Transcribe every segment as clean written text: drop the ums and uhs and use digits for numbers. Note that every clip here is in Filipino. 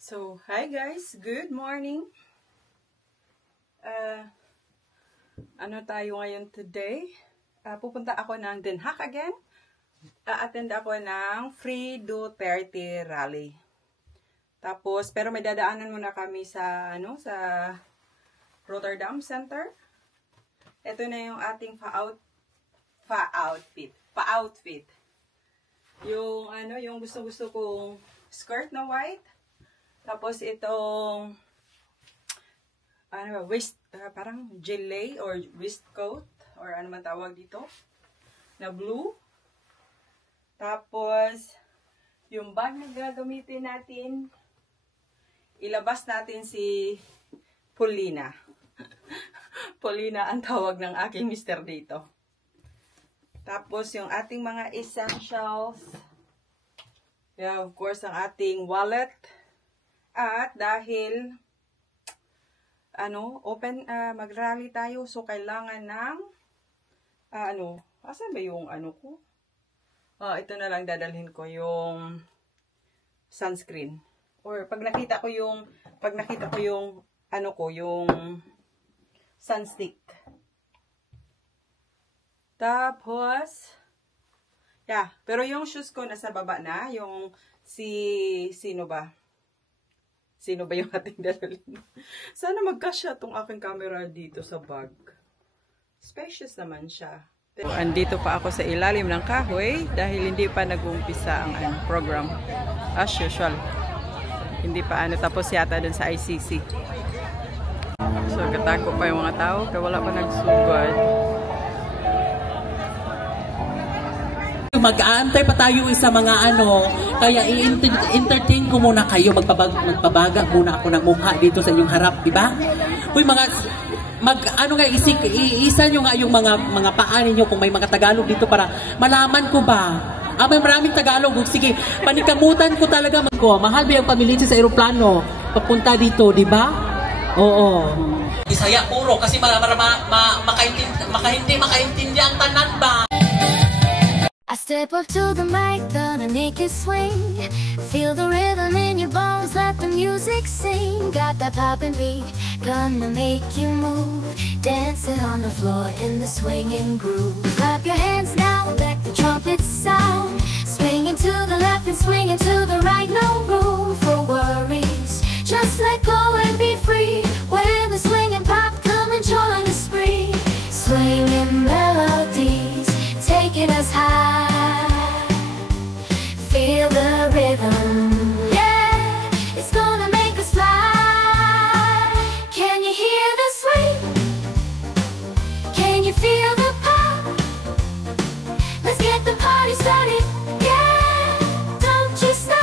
So, hi guys, good morning. Ano tayo ngayon today? Pupunta ako ng Den Haag again. Attend ako ng Free Duterte Rally. Tapos, pero may dadaanan muna kami sa, sa Rotterdam Center. Ito na yung ating pa-outfit. Yung gusto kong skirt na white. Tapos itong parang gilet or waistcoat or ano man tawag dito na blue. Tapos yung bag na gagamitin natin, ilabas natin si Paulina. Paulina ang tawag ng aking mister dito. Tapos yung ating mga essentials, of course ang ating wallet. At dahil mag-rally tayo, so kailangan ng asan ba yung ko? Ito na lang dadalhin ko, yung sunscreen. Or pag nakita ko yung yung sunstick. Tapos pero yung shoes ko nasa baba na, yung Sino ba yung ating dadalhin? Sana magkasya tong aking camera dito sa bag. Spacious naman siya. Andito pa ako sa ilalim ng kahoy dahil hindi pa nag-uumpisa ang program. As usual. Hindi pa tapos yata dun sa ICC. So katako pa yung mga tao kaya wala pa nagsugod. Mag-aantay pa tayo sa mga kaya i-entertain ko muna kayo, magpabaga muna ako ng mukha dito sa inyong harap, di ba? Uy, iisa nyo nga yung mga paa ninyo kung may mga Tagalog dito para malaman ko ba. May maraming Tagalog. Sige, panikamutan ko talaga. Mahal ba yung pamilya sa aeroplano papunta dito, di ba? Oo. Bisaya puro kasi makaintindi ang tanan ba? I step up to the mic, gonna make it swing. Feel the rhythm in your bones, let the music sing. Got that poppin' beat, gonna make you move. Dancing on the floor in the swinging groove. Clap your hands now, let the trumpets sound. Swinging to the left and swinging to the right, no room for worries. Just let go and be free. When the swinging pop, come and join the spree. Swinging melodies, taking us high. Feel the rhythm, yeah, it's gonna make us fly. Can you hear the swing? Can you feel the pop? Let's get the party started, yeah, don't you stop.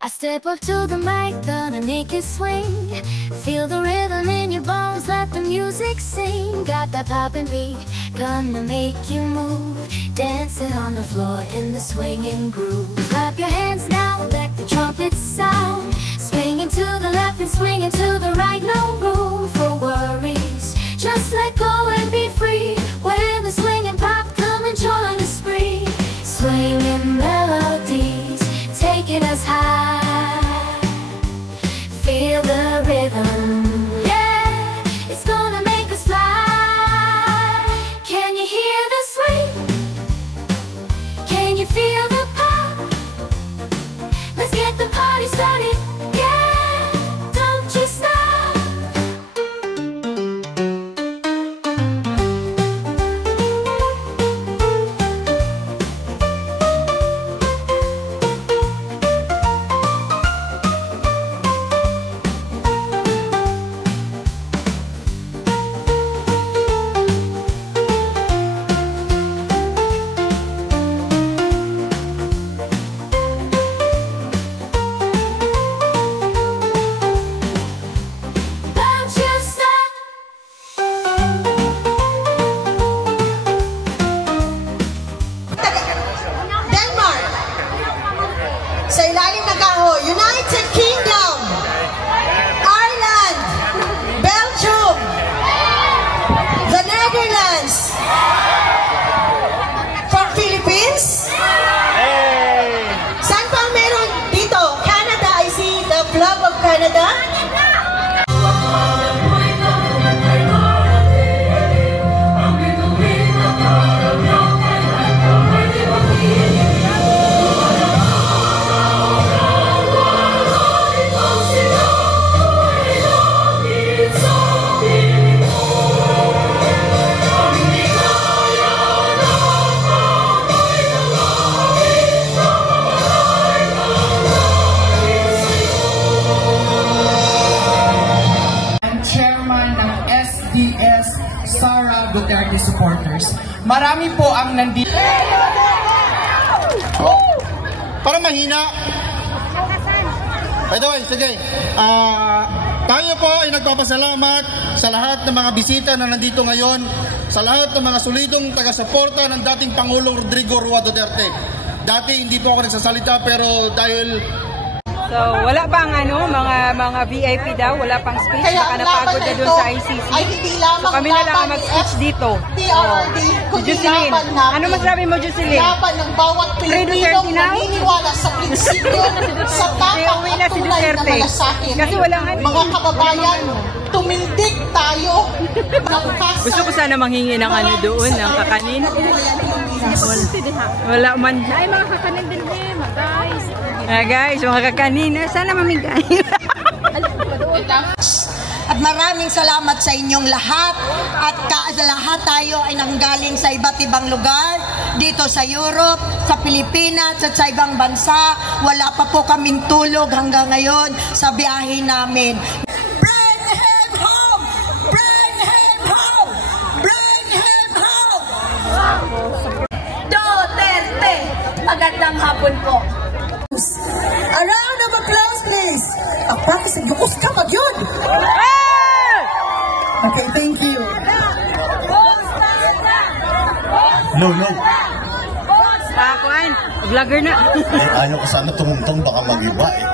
I step up to the mic, gonna make it swing. Feel the rhythm in your bones, let the music sing. Got that poppin' beat, gonna make you move. Dancing on the floor in the swinging groove. Clap your hands now, let the trumpets sound. Swinging to the left and swinging to the right, no room for worries. Just let go and be free. When the swinging pop, come and join the spree. Swinging melodies, taking us high. Feel the rhythm, yeah, it's gonna make us fly. Can you hear the swing? Can you feel the pop? Let's get the party started, yeah, don't you stop. PS Sara Duterte supporters. Marami po ang nandito. Para mahina. By the way, sige. Tayo po ay nagpapasalamat sa lahat ng mga bisita na nandito ngayon, sa lahat ng mga solidong taga-suporta ng dating Pangulong Rodrigo Roa Duterte. Dati hindi po ako nagsasalita pero dahil So, wala pang mga VIP daw, wala pang speech, baka napagod na doon sa ICC. Ay hindi lamang so, kami na lang ang mag-speech dito. PRRD, kundi Jocelyn, laban natin. ano masabi mo, Jocelyn? Laban ng bawat Pilipinong naniniwala sa prinsipyo, sa tapak at tunay na malasakit. Kasi walang mga kababayan, tumindig tayo ng kasa. Gusto ko sana manghingi ng doon, ng kakanin. Wala man. Ay, mga kakanin din guys. Guys, mga kakanin. Sana mamigay. At maraming salamat sa inyong lahat. At lahat tayo ay nanggaling sa iba't ibang lugar. Dito sa Europe, sa Pilipinas, at sa ibang bansa. Wala pa po kaming tulog hanggang ngayon sa biyahe namin. Bring him home! Bring him home! Bring him home! Duterte! Magandang hapon po. A round of applause, please. Bakit sigukos ka pa yun? Okay, thank you. No. Kuan, vlogger na. Ayaw ko sana tumungtong baka mag-iba eh.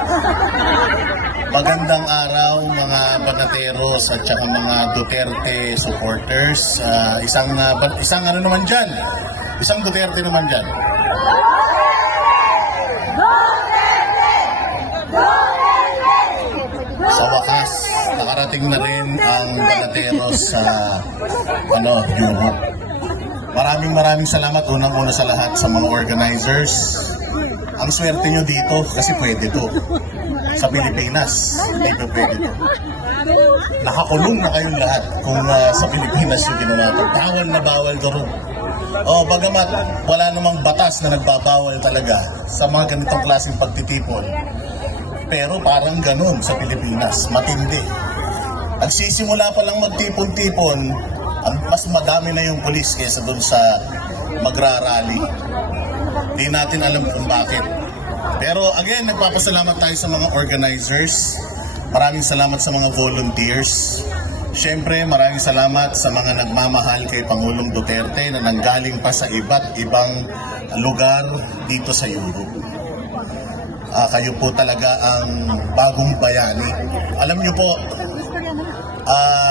Magandang araw mga Banateros at saka mga Duterte supporters. Isang ano naman dyan? Isang Duterte naman dyan. Sa wakas, nakarating na rin ang Banateros sa Europe. Maraming salamat unang-una sa lahat sa mga organizers. Ang swerte nyo dito kasi pwede to. Sa Pilipinas, hindi to pwede to. Nakakulong na kayong lahat kung sa Pilipinas yung ginawa to. Bawal na bawal to rin. Bagamat wala namang batas na nagbabawal talaga sa mga ganitong klaseng pagtitipon. Pero parang ganun sa Pilipinas, matindi. Nagsisimula pa lang magtipon-tipon, mas madami na yung pulis kaysa dun sa magrarally. Di natin alam kung bakit. Pero again, nagpapasalamat tayo sa mga organizers. Maraming salamat sa mga volunteers. Siyempre, maraming salamat sa mga nagmamahal kay Pangulong Duterte na nanggaling pa sa iba't ibang lugar dito sa Europe. Kayo po talaga ang bagong bayani. Alam niyo po,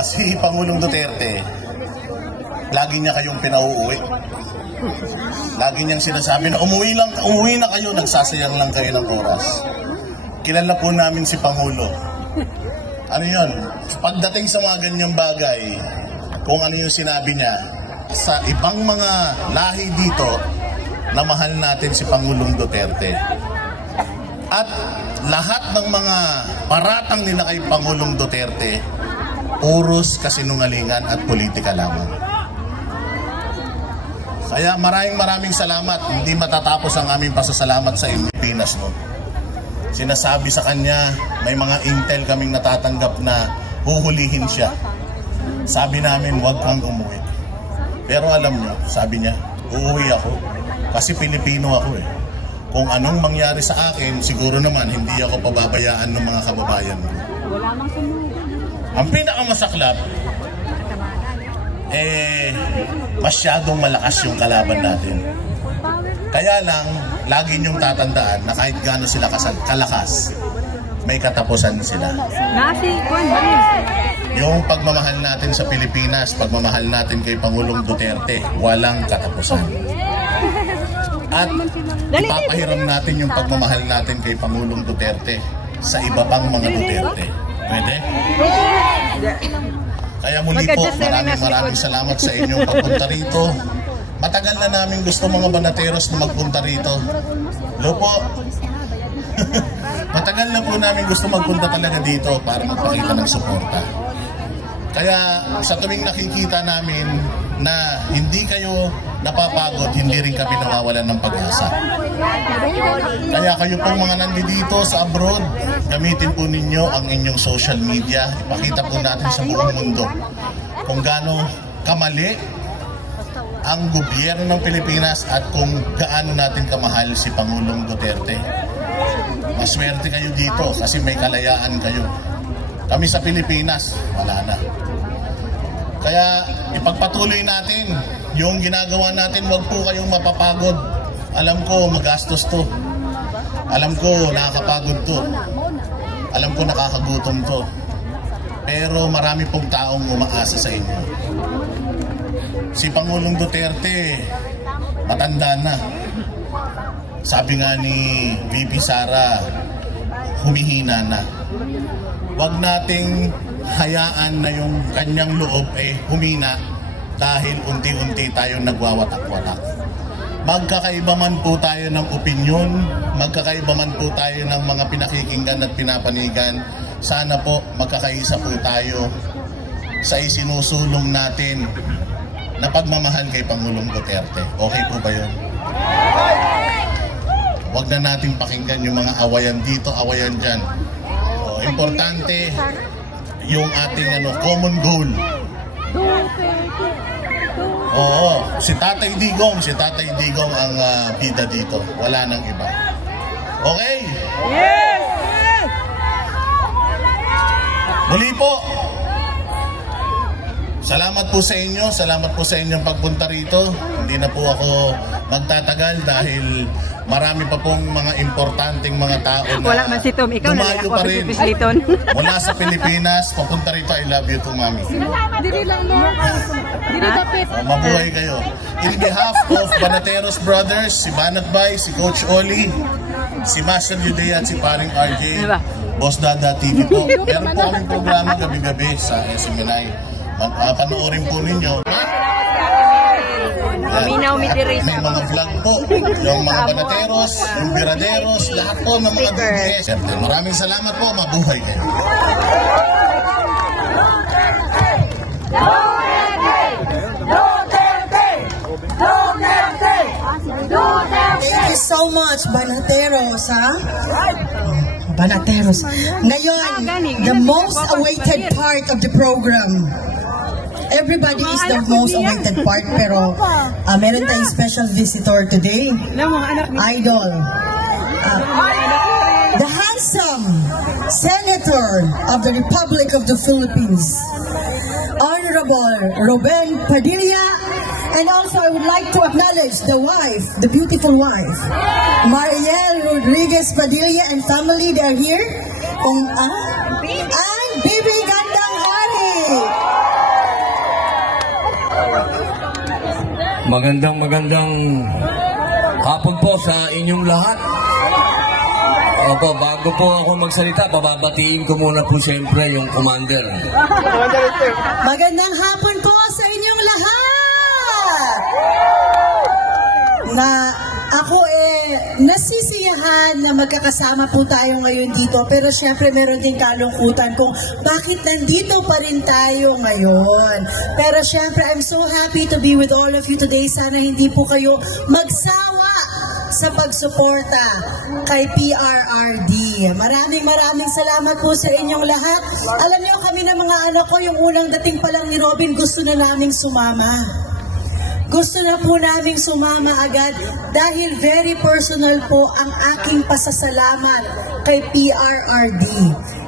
si Pangulong Duterte, lagi niya kayong pinauuwi. Lagi niyang sinasabi na umuwi na kayo, nagsasayang lang kayo ng oras. Kilala po namin si Pangulo. Ano yun? Pagdating sa mga ganyang bagay, kung ano yung sinabi niya, sa ibang mga lahi dito, na mahal natin si Pangulong Duterte. At lahat ng mga paratang nila kay Pangulong Duterte, puros kasinungalingan at politika lamang. Kaya maraming salamat. Hindi matatapos ang aming pasasalamat sa Pilipinas. No? Sinasabi sa kanya, may mga intel kaming natatanggap na huhulihin siya. Sabi namin, huwag kang umuwi. Pero alam niyo, sabi niya, uuwi ako. Kasi Pilipino ako eh. Kung anong mangyari sa akin, siguro naman hindi ako pababayaan ng mga kababayan ko. Ang pinakamasaklap, masyadong malakas yung kalaban natin. Kaya lang, lagi niyong tatandaan na kahit gaano sila kalakas, may katapusan sila. Yung pagmamahal natin sa Pilipinas, pagmamahal natin kay Pangulong Duterte, walang katapusan. At ipapahiram natin yung pagmamahal natin kay Pangulong Duterte sa iba pang mga Duterte. Pwede? Kaya muli po, maraming salamat sa inyong pagpunta rito. Matagal na namin gusto mga Banateros na magpunta rito. Lopo, matagal na po namin gusto magpunta talaga dito para magpakita ng suporta. Kaya sa tuwing nakikita namin na hindi kayo napapagod, hindi rin kami nawawalan ng pag-asa. Kaya kayo pong mga nandito sa abroad, gamitin po ninyo ang inyong social media. Ipakita po natin sa buong mundo kung gaano kamali ang gobyerno ng Pilipinas at kung gaano natin kamahal si Pangulong Duterte. Maswerte kayo dito kasi may kalayaan kayo. Kami sa Pilipinas, wala na. Kaya ipagpatuloy natin yung ginagawa natin, wag po kayong mapapagod. Alam ko magastos to. Alam ko nakakapagod to. Alam ko nakakagutom to. Pero marami pong taong umaasa sa inyo. Si Pangulong Duterte, matanda na. Sabi nga ni VP Sara, humihina na. Huwag nating hayaan na yung kanyang loob humina dahil unti-unti tayong nagwawatak-watak. Magkakaiba man po tayo ng opinyon, magkakaiba man po tayo ng mga pinakikinggan at pinapanigan, sana po magkakaisa po tayo sa isinusulong natin na pagmamahal kay Pangulong Duterte. Okay po ba yun? Huwag na natin pakinggan yung mga awayan dito, awayan dyan. So, importante yung ating common goal. Oo, si Tatay Digong ang bida dito. Wala nang iba. Okay? Yes! Muli po, salamat po sa inyong pagpunta rito. Hindi na po ako magtatagal dahil marami pa pong mga importanteng mga tao na Wala man si Tom, ikaw na dumayo ako pa rin Liton. mula sa Pilipinas, papunta rito. I love you too, Mami. Dili lang mo. Dili dapit. Mabuhay kayo. In behalf of Banateros Brothers, si Banat Bay, si Coach Oli, si Master Judea at si Paring RJ, Boss Dada TV po. Meron po kaming programa gabi-gabi sa SMNI. Panoorin po ninyo. Minaw mi diri May mga vlog po, yung mga Banateros, yung Biraderos, lahat po ng mga DBS. Maraming salamat po, mabuhay kayo. Thank you so much, Banateros, ha? Banateros. Ngayon, the most awaited part of the program. Everybody is the most awaited part, pero meron tayong special visitor today. Idol. The handsome Senator of the Republic of the Philippines, Honorable Ruben Padilla. And also, I would like to acknowledge the wife, the beautiful wife, Mariel Rodriguez Padilla and family. They are here. And Bibi Gandang Hari. Magandang hapon po sa inyong lahat. Opo, bago po ako magsalita, bababatiin ko muna po siyempre yung commander. Magandang hapon po sa inyong lahat. Na ako nasisiyahan na magkakasama po tayo ngayon dito, pero syempre meron din kalungkutan kung bakit nandito pa rin tayo ngayon. Pero syempre I'm so happy to be with all of you today. Sana hindi po kayo magsawa sa pagsuporta kay PRRD. Maraming salamat po sa inyong lahat. Alam niyo, kami na mga anak ko, yung unang dating pa lang ni Robin, gusto na naming sumama. Gusto na po naming sumama agad dahil very personal po ang aking pasasalamat kay PRRD.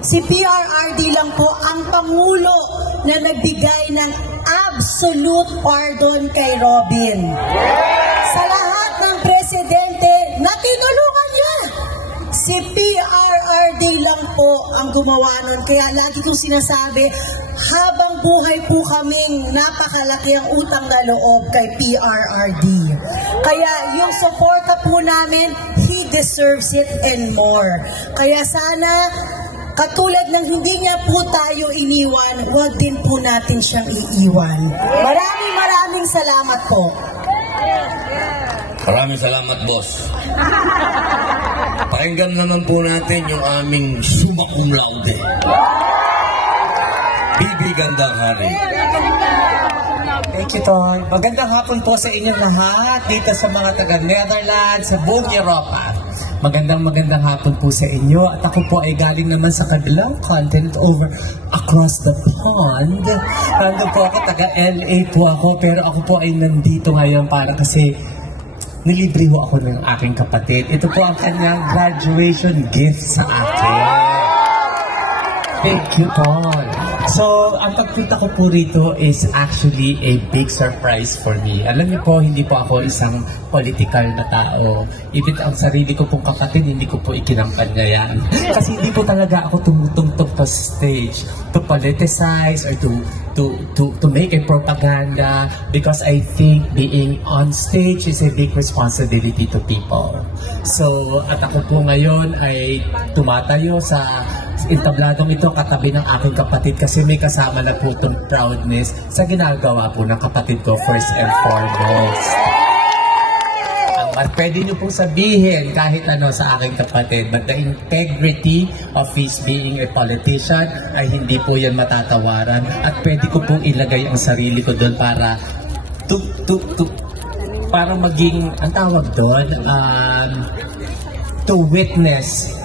Si PRRD lang po ang Pangulo na nagbigay ng absolute pardon kay Robin. Sa lahat ng presidente na tinulungan niya, si PRRD lang po ang gumawa nun. Kaya lagi kong sinasabi, habang buhay po kaming napakalaki ang utang na loob kay PRRD. Kaya yung suporta po namin, he deserves it and more. Kaya sana, katulad ng hindi niya po tayo iniwan, huwag din po natin siyang iiwan. Maraming salamat po. Maraming salamat, boss. Pakinggan naman po natin yung aming summa cum laude. Bibi Gandang Hari. Thank you, Toy. Magandang hapon po sa inyong lahat dito sa mga taga-Netherlands, sa buong Europa. Magandang hapon po sa inyo. At ako po ay galing naman sa kabilang continent over across the pond. Nandun po ako, taga LA po ako, pero ako po ay nandito ngayon para kasi nilibre ho ako ng aking kapatid. Ito po ang kanyang graduation gift sa akin. Thank you, Paul. So, ang pagpunta ko po rito is actually a big surprise for me. Alam niyo po, hindi po ako isang political na tao. Even ang sarili ko pong kapatid, hindi ko po ikinampanya yan. Kasi hindi po talaga ako tumutungtong sa stage to politicize or to make a propaganda, because I think being on stage is a big responsibility to people. So, at ako po ngayon ay tumatayo sa intabladong ito katabi ng aking kapatid kasi may kasama na po itong proudness sa ginagawa po ng kapatid ko first and foremost. Ang pwede niyo pong sabihin kahit ano sa aking kapatid, but the integrity of his being a politician ay hindi po yan matatawaran at pwede ko pong ilagay ang sarili ko doon para para maging, ang tawag doon, to witness.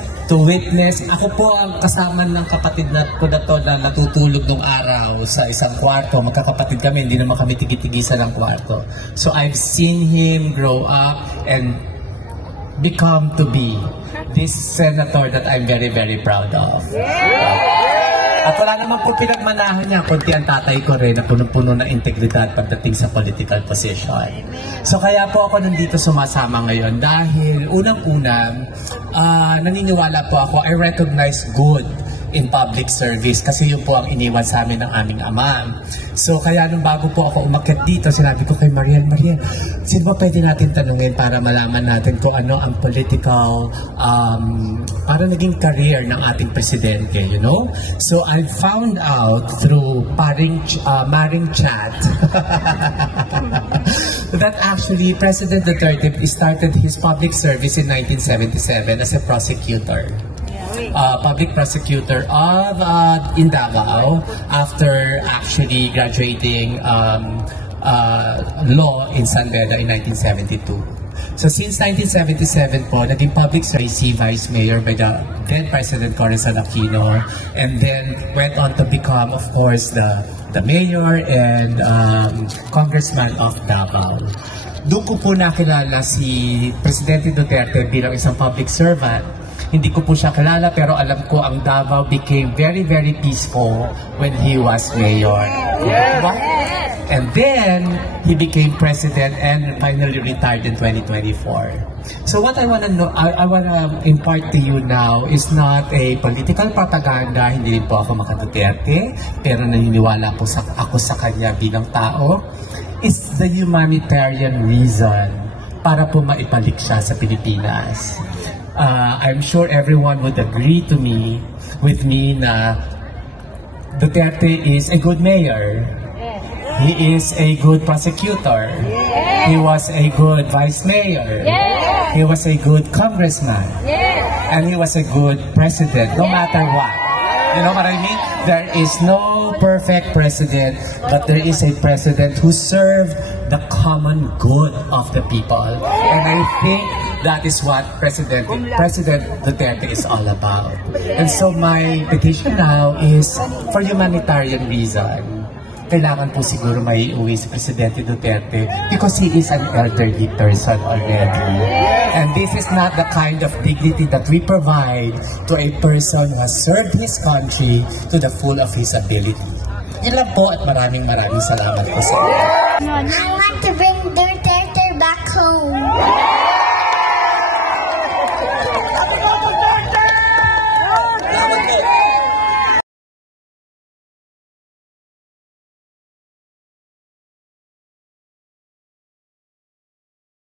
Ako po ang kasama ng kapatid ko na to na natutulog nung araw sa isang kwarto. Magkakapatid kami, hindi naman kami tigit-tigisan ng kwarto. So I've seen him grow up and become to be this senator that I'm very, very proud of. At wala naman po pinagmanahan niya, kundi ang tatay ko rin na punong-puno ng integridad pagdating sa political position. So kaya po ako nandito sumasama ngayon dahil unang-una, naniniwala po ako, I recognize good in public service kasi yun po ang iniwan sa amin ng aming ama. So kaya nung bago po ako umakyat dito, sinabi ko kay Mariel, sino ba pwede natin tanungin para malaman natin kung ano ang political para naging career ng ating presidente, you know? So I found out through Maring Chat that actually President Duterte started his public service in 1977 as a prosecutor. Public prosecutor of in Davao after actually graduating law in San Beda in 1972. So since 1977 po, naging public service vice mayor by the then President Corazon Aquino, and then went on to become, of course, the mayor and congressman of Davao. Doon ko po nakilala si Presidente Duterte bilang isang public servant. Hindi ko po siya kilala pero alam ko ang Davao became very, very peaceful when he was mayor. And then, he became president and finally retired in 2024. So what I want to know, I want to impart to you now is not a political propaganda. Hindi rin po ako makaduterte, pero naniniwala po ako sa kanya bilang tao. It's the humanitarian reason para po maibalik siya sa Pilipinas. I'm sure everyone would agree with me na Duterte is a good mayor. He is a good prosecutor. He was a good vice mayor. He was a good congressman. And he was a good president, no matter what. You know what I mean? There is no perfect president, but there is a president who served the common good of the people. And I think that is what President Duterte is all about. And so my petition now is for humanitarian reason. Kailangan po siguro may uwi si Presidente Duterte because he is an elderly person already. And this is not the kind of dignity that we provide to a person who has served his country to the full of his ability. Yun lang po at maraming salamat po sa inyo. I want to bring Duterte back home.